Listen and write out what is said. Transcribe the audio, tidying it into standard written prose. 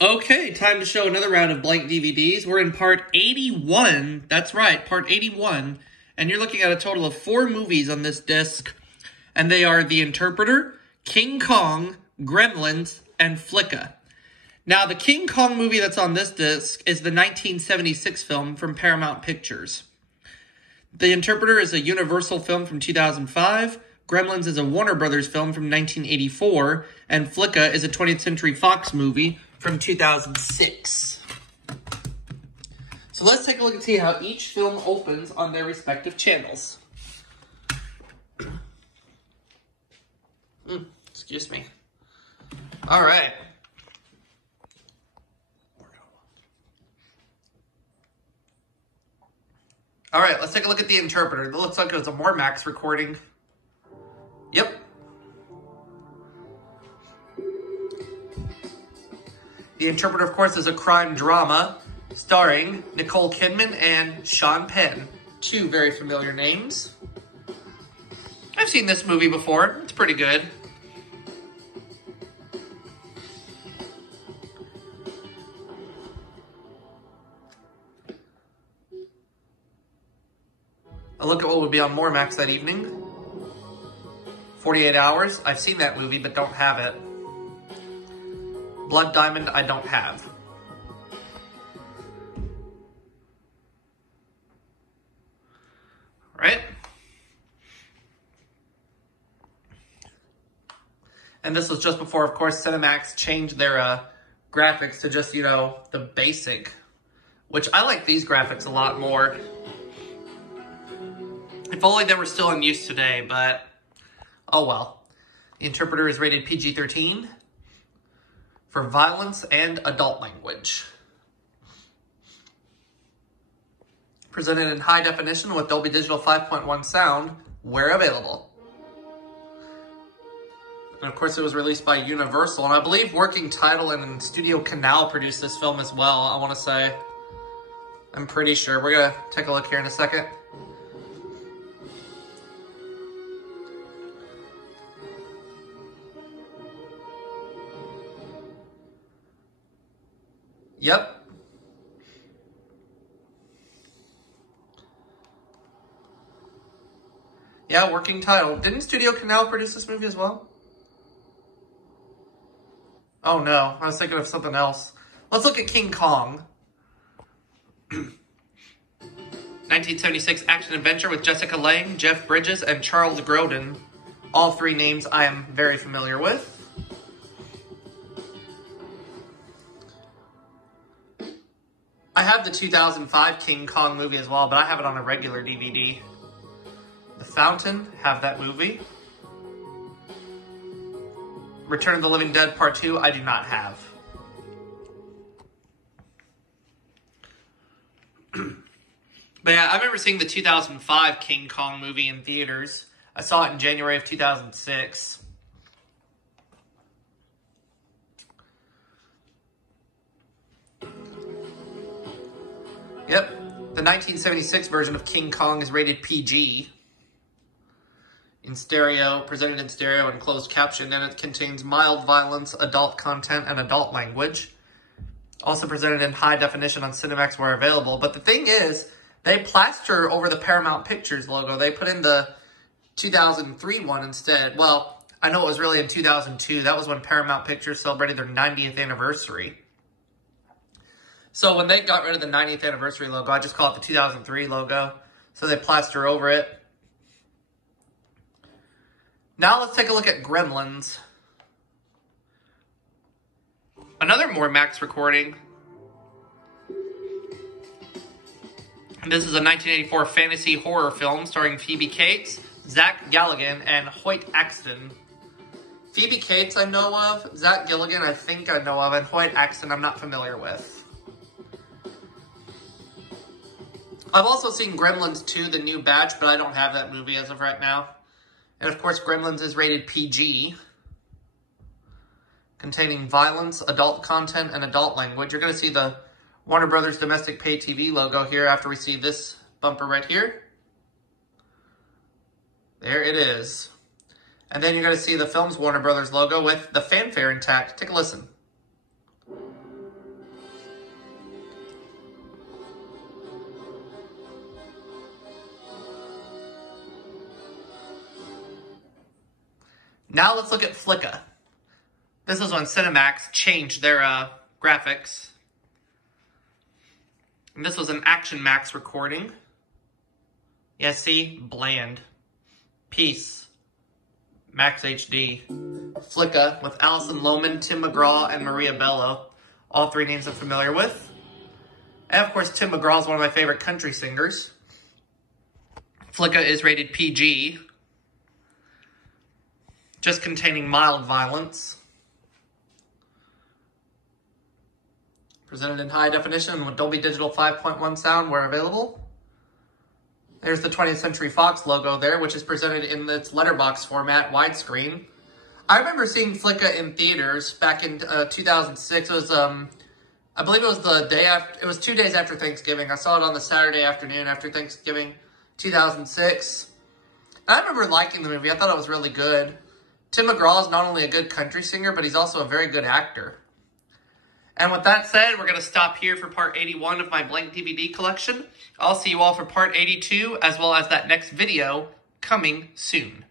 Okay, time to show another round of blank DVDs. We're in part 81. That's right, part 81. And you're looking at a total of 4 movies on this disc. And they are The Interpreter, King Kong, Gremlins, and Flicka. Now, the King Kong movie that's on this disc is the 1976 film from Paramount Pictures. The Interpreter is a Universal film from 2005. Gremlins is a Warner Brothers film from 1984. And Flicka is a 20th Century Fox movie from 2006. So let's take a look and see how each film opens on their respective channels. Excuse me. All right. All right, let's take a look at The Interpreter. It looks like it was a Mormax recording. Yep. The Interpreter, of course, is a crime drama starring Nicole Kidman and Sean Penn. 2 very familiar names. I've seen this movie before. It's pretty good. A look at what would be on Mormax that evening. 48 Hours. I've seen that movie, but don't have it. Blood Diamond, I don't have. Right? And this was just before, of course, Cinemax changed their graphics to just, the basic. Which I like these graphics a lot more. If only they were still in use today, but oh well. The Interpreter is rated PG-13 for violence and adult language. Presented in high definition with Dolby Digital 5.1 sound where available. And of course it was released by Universal, and I believe Working Title and Studio Canal produced this film as well, I want to say. I'm pretty sure. We're going to take a look here in a second. Yep. Yeah, Working Title. Didn't Studio Canal produce this movie as well? Oh no, I was thinking of something else. Let's look at King Kong. 1976 action-adventure with Jessica Lange, Jeff Bridges, and Charles Grodin. All 3 names I am very familiar with. I have the 2005 King Kong movie as well, but I have it on a regular DVD. The Fountain, have that movie. Return of the Living Dead Part 2, I do not have. But yeah, I remember seeing the 2005 King Kong movie in theaters. I saw it in January of 2006. Yep, the 1976 version of King Kong is rated PG. In stereo, presented in stereo and closed caption, and it contains mild violence, adult content, and adult language. Also presented in high definition on Cinemax where available. But the thing is, they plaster over the Paramount Pictures logo. They put in the 2003 one instead. Well, I know it was really in 2002. That was when Paramount Pictures celebrated their 90th anniversary. So when they got rid of the 90th anniversary logo, I just call it the 2003 logo. So they plaster over it. Now let's take a look at Gremlins. Another Mormax recording. And this is a 1984 fantasy horror film starring Phoebe Cates, Zach Galligan, and Hoyt Axton. Phoebe Cates I know of, Zach Galligan I think I know of, and Hoyt Axton I'm not familiar with. I've also seen Gremlins 2, The New Batch, but I don't have that movie as of right now. And of course, Gremlins is rated PG, containing violence, adult content, and adult language. You're going to see the Warner Brothers Domestic Pay TV logo here after we see this bumper right here. There it is. And then you're going to see the film's Warner Brothers logo with the fanfare intact. Take a listen. Now let's look at Flicka. This is when Cinemax changed their graphics. And this was an Action Max recording. Yeah, see? Bland. Peace. Max HD. Flicka with Alison Lohman, Tim McGraw, and Maria Bello. All three names I'm familiar with. And of course, Tim McGraw is one of my favorite country singers. Flicka is rated PG. Just containing mild violence. Presented in high definition with Dolby Digital 5.1 sound where available. There's the 20th Century Fox logo there, which is presented in its letterbox format, widescreen. I remember seeing Flicka in theaters back in 2006. It was, I believe it was the day after, it was 2 days after Thanksgiving. I saw it on the Saturday afternoon after Thanksgiving, 2006. I remember liking the movie. I thought it was really good. Tim McGraw is not only a good country singer, but he's also a very good actor. And with that said, we're going to stop here for part 81 of my blank DVD collection. I'll see you all for part 82, as well as that next video coming soon.